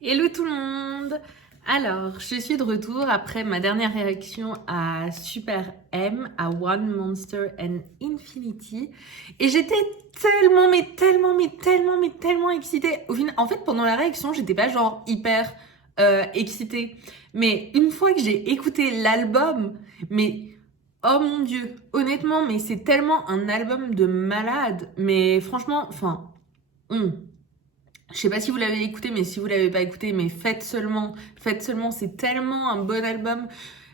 Hello tout le monde! Alors, je suis de retour après ma dernière réaction à Super M, à One Monster and Infinity. Et j'étais tellement excitée. Au final, en fait, pendant la réaction, j'étais pas genre hyper excitée. Mais une fois que j'ai écouté l'album, mais oh mon Dieu, honnêtement, mais c'est tellement un album de malade. Mais franchement, enfin... Je sais pas si vous l'avez écouté, mais si vous l'avez pas écouté, mais faites seulement, c'est tellement un bon album.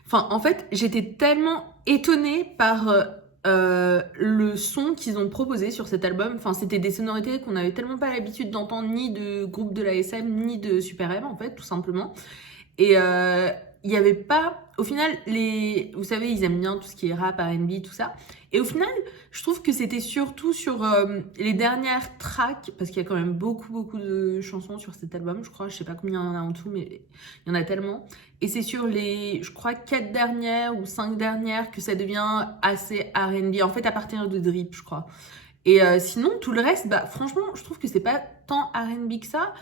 Enfin, en fait, j'étais tellement étonnée par le son qu'ils ont proposé sur cet album. Enfin, c'était des sonorités qu'on n'avait tellement pas l'habitude d'entendre, ni de groupe de la SM, ni de Super M, en fait, tout simplement. Et il y avait pas... Au final, vous savez, ils aiment bien tout ce qui est rap, R&B, tout ça. Et au final, je trouve que c'était surtout sur les dernières tracks, parce qu'il y a quand même beaucoup de chansons sur cet album, je crois. Je sais pas combien il y en a en tout, mais il y en a tellement. Et c'est sur les, je crois, 4 dernières ou 5 dernières que ça devient assez R&B. En fait, à partir de Drip, je crois. Et sinon, tout le reste, bah franchement, je trouve que c'est pas tant R&B que ça.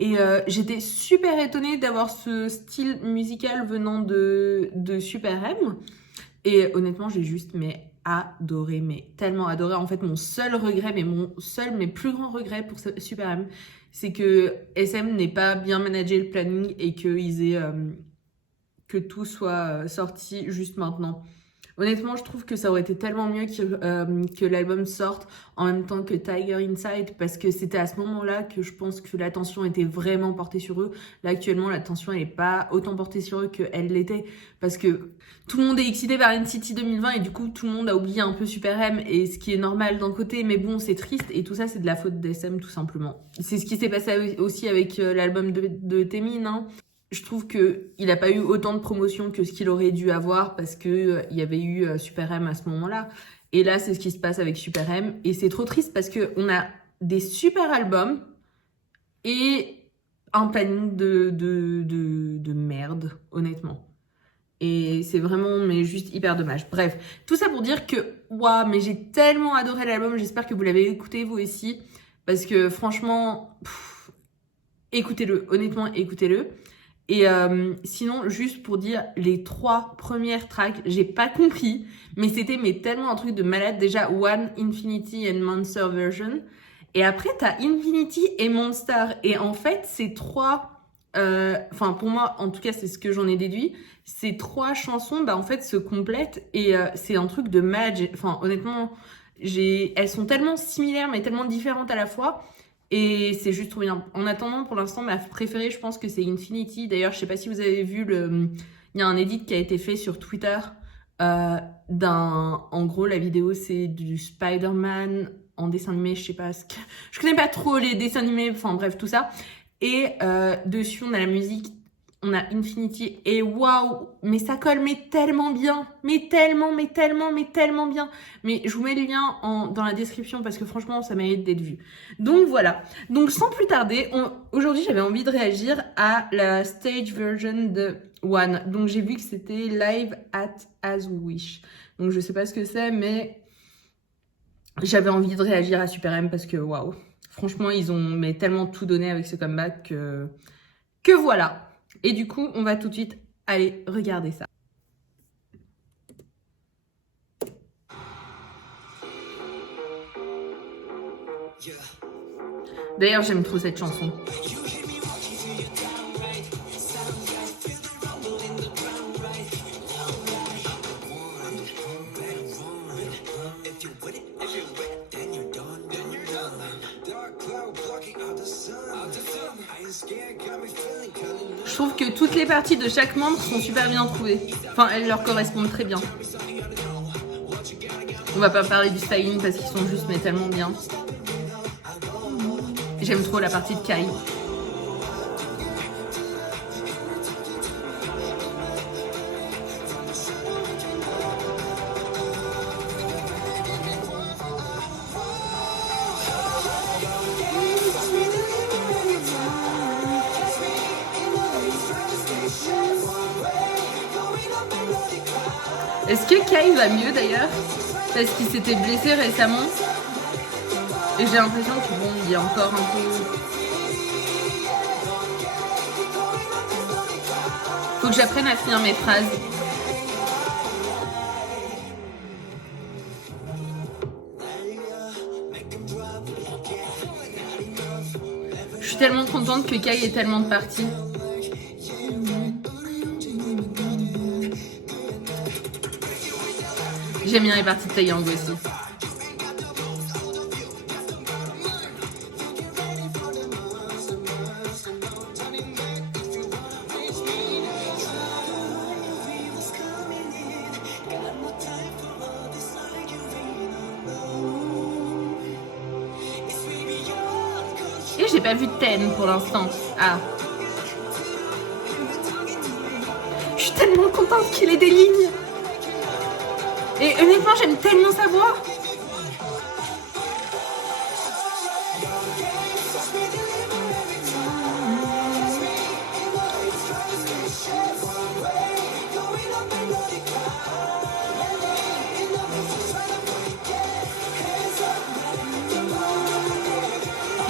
Et j'étais super étonnée d'avoir ce style musical venant de Super M. Et honnêtement, j'ai juste adoré, mais tellement adoré. En fait, mon seul regret, mais plus grand regret pour Super M, c'est que SM n'ait pas bien managé le planning et que tout soit sorti juste maintenant. Honnêtement, je trouve que ça aurait été tellement mieux que l'album sorte en même temps que Tiger Inside, parce que c'était à ce moment-là que je pense que l'attention était vraiment portée sur eux. Là, actuellement, l'attention n'est pas autant portée sur eux qu'elle l'était, parce que tout le monde est excité par NCT 2020 et du coup, tout le monde a oublié un peu Super M, et ce qui est normal d'un côté, mais bon, c'est triste, et tout ça, c'est de la faute d'SM, tout simplement. C'est ce qui s'est passé aussi avec l'album de Taemin, hein. Je trouve qu'il n'a pas eu autant de promotion que ce qu'il aurait dû avoir parce qu'il y avait eu Super M à ce moment-là. Et là, c'est ce qui se passe avec Super M. Et c'est trop triste parce qu'on a des super albums et un planning de merde, honnêtement. Et c'est vraiment, mais juste hyper dommage. Bref, tout ça pour dire que, waouh, mais j'ai tellement adoré l'album. J'espère que vous l'avez écouté, vous aussi. Parce que franchement, écoutez-le. Honnêtement, écoutez-le. Et sinon, juste pour dire, les 3 premières tracks, j'ai pas compris, mais c'était tellement un truc de malade. Déjà, One, Infinity and Monster version. Et après, t'as Infinity et Monster. Et en fait, ces 3... Enfin, pour moi, en tout cas, c'est ce que j'en ai déduit. Ces 3 chansons, bah, en fait, se complètent. Et c'est un truc de malade. Enfin, honnêtement, elles sont tellement similaires, mais tellement différentes à la fois. Et c'est juste trop bien. En attendant, pour l'instant, ma préférée, je pense que c'est Infinity. D'ailleurs, je sais pas si vous avez vu il y a un edit qui a été fait sur Twitter en gros, la vidéo, c'est du Spider-Man en dessin animé, je sais pas je connais pas trop les dessins animés, enfin bref, tout ça. Et dessus, on a la musique, on a Infinity, et waouh, mais ça colle tellement bien, mais tellement bien. Mais je vous mets le lien dans la description parce que franchement, ça mérite d'être vu. Donc voilà. Donc sans plus tarder, aujourd'hui, j'avais envie de réagir à la stage version de One. Donc j'ai vu que c'était Live at As We Wish. Donc je sais pas ce que c'est, mais j'avais envie de réagir à Super M parce que waouh. Franchement, ils ont tellement tout donné avec ce comeback que voilà. Et du coup, on va tout de suite aller regarder ça. D'ailleurs, j'aime trop cette chanson. Je trouve que toutes les parties de chaque membre sont super bien trouvées. Enfin, elles leur correspondent très bien. On va pas parler du styling parce qu'ils sont juste tellement bien. J'aime trop la partie de Kai. Est-ce que Kai va mieux d'ailleurs? Parce qu'il s'était blessé récemment. Et j'ai l'impression qu'il y a encore un peu... Faut que j'apprenne à finir mes phrases. Je suis tellement contente que Kai ait tellement de parties. J'aime bien les parties de Taeyang aussi. Et j'ai pas vu de Ten pour l'instant. Ah. Je suis tellement contente qu'il ait des lignes. Et honnêtement, j'aime tellement sa voix.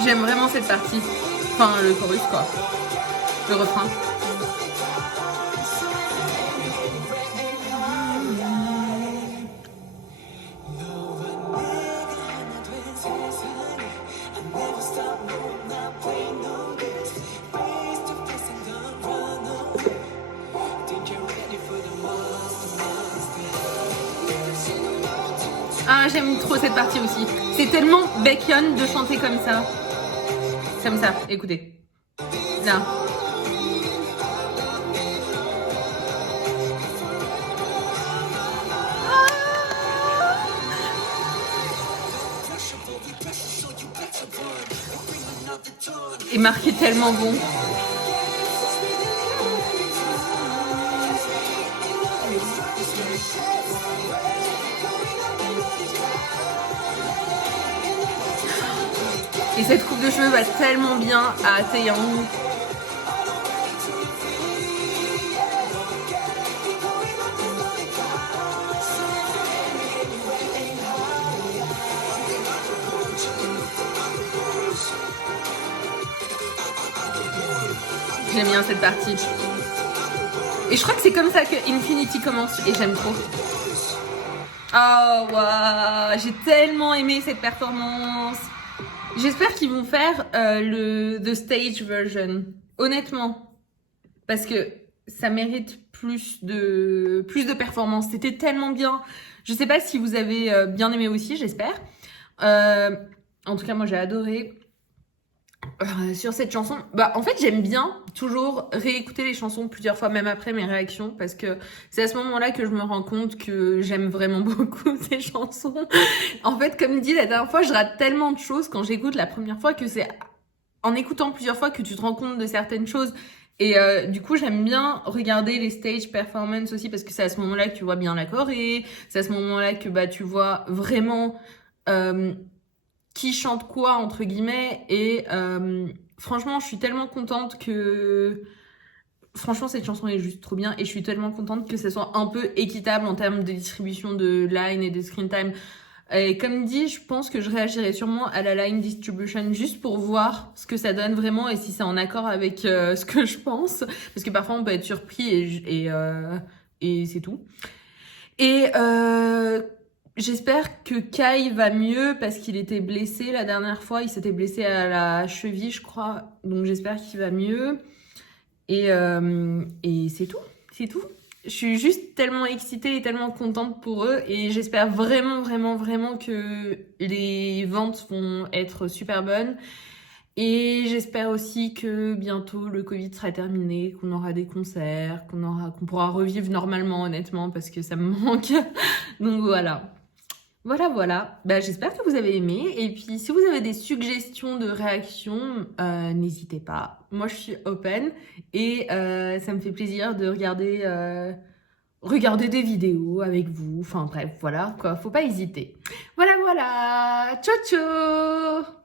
J'aime vraiment cette partie. Enfin, le chorus, quoi. Le refrain. Ah, j'aime trop cette partie aussi. C'est tellement Baekhyun de chanter comme ça. Comme ça, écoutez. Là. Et Marc est tellement bon. Et cette coupe de cheveux va tellement bien à Taeyang. J'aime bien cette partie. Et je crois que c'est comme ça que Infinity commence et j'aime trop. Oh waouh, j'ai tellement aimé cette performance. J'espère qu'ils vont faire the stage version, honnêtement, parce que ça mérite plus de performance. C'était tellement bien. Je sais pas si vous avez bien aimé aussi, j'espère. En tout cas, moi j'ai adoré. Sur cette chanson, bah en fait j'aime bien toujours réécouter les chansons plusieurs fois, même après mes réactions, parce que c'est à ce moment-là que je me rends compte que j'aime vraiment beaucoup ces chansons. En fait, comme dit la dernière fois, je rate tellement de choses quand j'écoute la première fois que c'est en écoutant plusieurs fois que tu te rends compte de certaines choses. Et du coup, j'aime bien regarder les stage performances aussi, parce que c'est à ce moment-là que tu vois bien la choré, c'est à ce moment-là que bah tu vois vraiment qui chante quoi, entre guillemets, et franchement, je suis tellement contente que... Franchement, cette chanson est juste trop bien, et je suis tellement contente que ça soit un peu équitable en termes de distribution de line et de screen time. Et comme dit, je pense que je réagirai sûrement à la line distribution juste pour voir ce que ça donne vraiment et si c'est en accord avec ce que je pense. Parce que parfois, on peut être surpris et c'est tout. Et j'espère que Kai va mieux parce qu'il était blessé la dernière fois. Il s'était blessé à la cheville, je crois. Donc j'espère qu'il va mieux. Et c'est tout. C'est tout. Je suis juste tellement excitée et tellement contente pour eux. Et j'espère vraiment, vraiment, vraiment que les ventes vont être super bonnes. Et j'espère aussi que bientôt le Covid sera terminé, qu'on aura des concerts, qu'on pourra revivre normalement, honnêtement, parce que ça me manque. Donc voilà. Voilà. Bah, j'espère que vous avez aimé. Et puis, si vous avez des suggestions de réactions, n'hésitez pas. Moi, je suis open. Et ça me fait plaisir de regarder des vidéos avec vous. Enfin bref, voilà quoi. Faut pas hésiter. Voilà. Ciao, ciao!